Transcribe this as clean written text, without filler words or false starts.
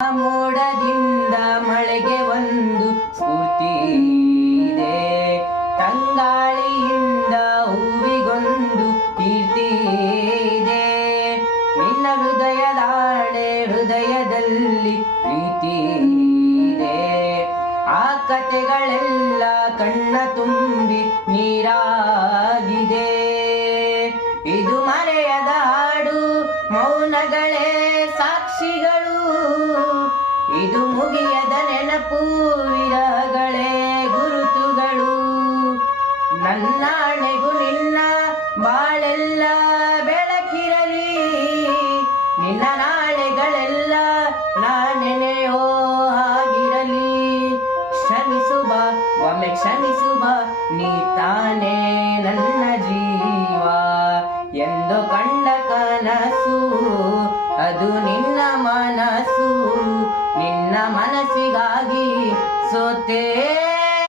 ಮೋಡದಿಂದ ಮಳೆಗೆ ಒಂದು ಸ್ಫೂರ್ತಿ ಇದೆ, ತಂಗಾಳಿಯಿಂದ ಹೂವಿಗೊಂದು ಕೀರ್ತಿ ಇದೆ. ನಿನ್ನ ಹೃದಯದಾಳೆ ಹೃದಯದಲ್ಲಿ ಪ್ರೀತಿ ಇದೆ, ಆ ಕಥೆಗಳೆಲ್ಲ ಕಣ್ಣ ತುಂಬಿ ನೀರಾಗಿದೆ. ಇದು ಮರೆಯದ ಹಾಡು, ಮೌನಗಳೇ ಸಾಕ್ಷಿಗಳು, ಇದು ಮುಗಿಯದ ನೆನಪು, ವಿರಹಗಳೇ ಗುರುತುಗಳು. ನನ್ನಾಣೆಗೂ ನಿನ್ನ ಬಾಳೆಲ್ಲ ಬೆಳಕಿರಲಿ, ನಿನ್ನ ನಾಳೆಗಳೆಲ್ಲ ನಾನೆನೆಯೋ ಆಗಿರಲಿ. ಕ್ಷಮಿಸುವ ಒಮ್ಮೆ ಕ್ಷಮಿಸುವ, ನೀ ತಾನೇ ನನ್ನ ಜೀವ ಎಂದು ಕಂಡ ಕನಸು, ಅದು ನಿನ್ನ ಮನಸ್ಸು. ನಿನ್ನ ಮನಸ್ಸಿಗಾಗಿ ಸೋತೆ.